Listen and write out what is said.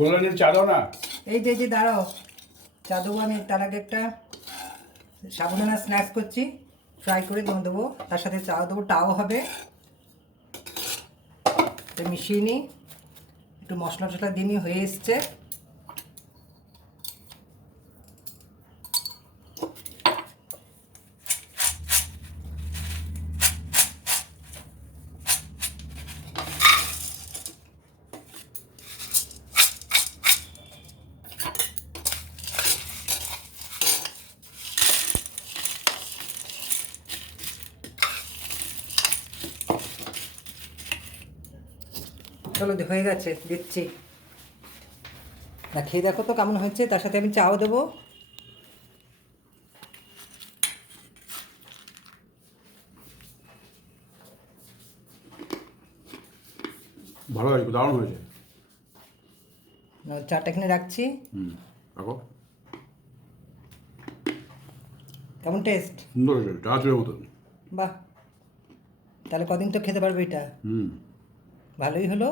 কল্যাণীর চা দাও না। এই যে দাঁড়াও, চা দেবো আমি। তার আগে একটা সাবুদানা স্ন্যাক্স করছি, ফ্রাই করে দেবো, তার সাথে চা দেবো, টাও হবে। তো মিশিয়ে নিই, একটু মশলা টশলা দিয়ে নিই, হয়ে এসছে। চলো হয়ে গেছে, দিচ্ছি। না খেয়ে দেখো তো কেমন হয়েছে, তার সাথে আমি চাও দেবো। ভালো হয়েছে, দারুণ হয়েছে। চাটা এখানে রাখছি। রাখো। কেমন টেস্ট? সুন্দর হয়েছে, চা চুরের মতন। বাহ, তাহলে কদিন তো খেতে পারবে এটা। ভালোই হলো।